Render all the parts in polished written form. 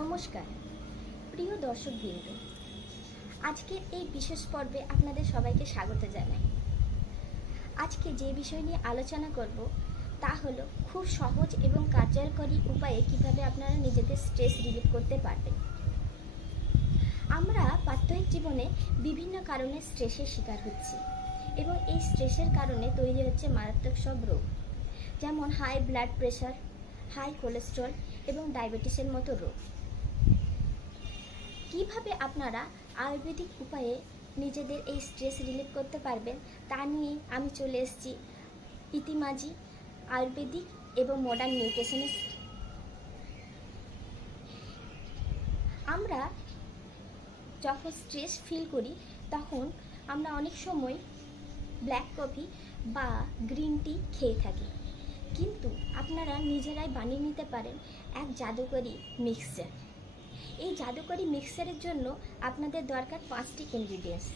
নমস্কার প্রিয় দর্শকবৃন্দ, আজকের এই বিশেষ পর্বে আপনাদের সবাইকে স্বাগত জানাই। আজকে যে বিষয় নিয়ে আলোচনা করব তা হলো খুব সহজ এবং কার্যকরী উপায়ে কিভাবে আপনারা নিজেদের স্ট্রেস রিলিভ করতে পারবেন। আমরা প্রাত্যহিক জীবনে বিভিন্ন কারণে স্ট্রেসের শিকার হচ্ছি এবং এই স্ট্রেসের কারণে তৈরি হচ্ছে মারাত্মক সব রোগ, যেমন high blood pressure, high cholesterol এবং ডায়াবেটিসের মতো রোগ। কিভাবে আপনারা আয়ুর্বেদিক উপায়ে নিজেদের এই স্ট্রেস রিলিভ করতে পারবেন তা নিয়ে আমি চলে এসেছি ইতিমাজি আয়ুর্বেদিক এবং মডার্ন নিউট্রিশনিস্ট। আমরা যখন স্ট্রেস ফিল করি তখন আমরা অনেক সময় ব্ল্যাক কফি বা গ্রিন টি খেয়ে থাকি, কিন্তু আপনারা নিজেরাই বানিয়ে নিতে পারেন এক জাদুকরী মিক্সচার। এই জাদুকরী মিক্সচারের জন্য আপনাদের দরকার 5টি ইনগ্রিডিয়েন্টস।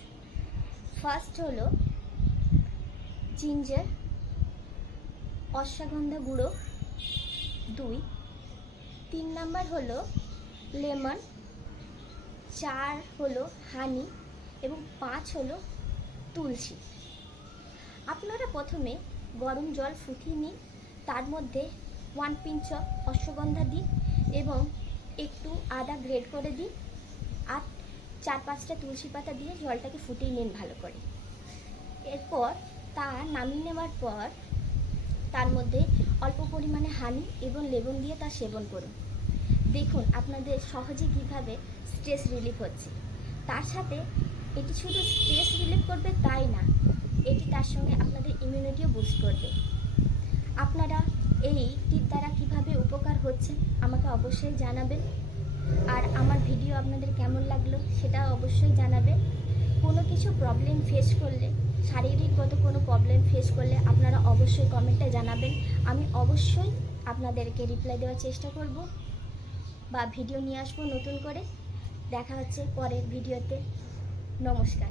ফার্স্ট হলো জিঞ্জার, অশ্বগন্ধা গুঁড়ো 2, 3 নাম্বার হলো লেমন, 4 হলো হানি এবং 5 হলো তুলসী। আপনারা প্রথমে গরম জল ফুটিয়ে নিন, তার মধ্যে 1 পিঞ্চ অশ্বগন্ধা দিন এবং একটু আদা গ্রেট করে দিন আর 4-5টা তুলসী পাতা দিয়ে জলটাকে ফুটিয়ে নিন ভালো করে। এরপর তা নামিয়ে নেওয়ার পর তার মধ্যে অল্প পরিমাণে হানি এবং লেবুন দিয়ে তা সেবন করুন। দেখুন আপনাদের সহজে কীভাবে স্ট্রেস রিলিফ হচ্ছে। তার সাথে এটি শুধু স্ট্রেস রিলিফ করবে তাই না, এটি তার সঙ্গে আপনাদের ইমিউনিটিও বুস্ট করবে। আপনারা এই টিপ দ্বারা কীভাবে উপকার হচ্ছেন আমাকে অবশ্যই জানাবেন, আর আমার ভিডিও আপনাদের কেমন লাগলো সেটাও অবশ্যই জানাবেন। কোনো কিছু প্রবলেম ফেস করলে, শারীরিকগত কোনো প্রবলেম ফেস করলে আপনারা অবশ্যই কমেন্টে জানাবেন। আমি অবশ্যই আপনাদেরকে রিপ্লাই দেওয়ার চেষ্টা করব বা ভিডিও নিয়ে আসবো নতুন করে। দেখা হচ্ছে পরের ভিডিওতে। নমস্কার।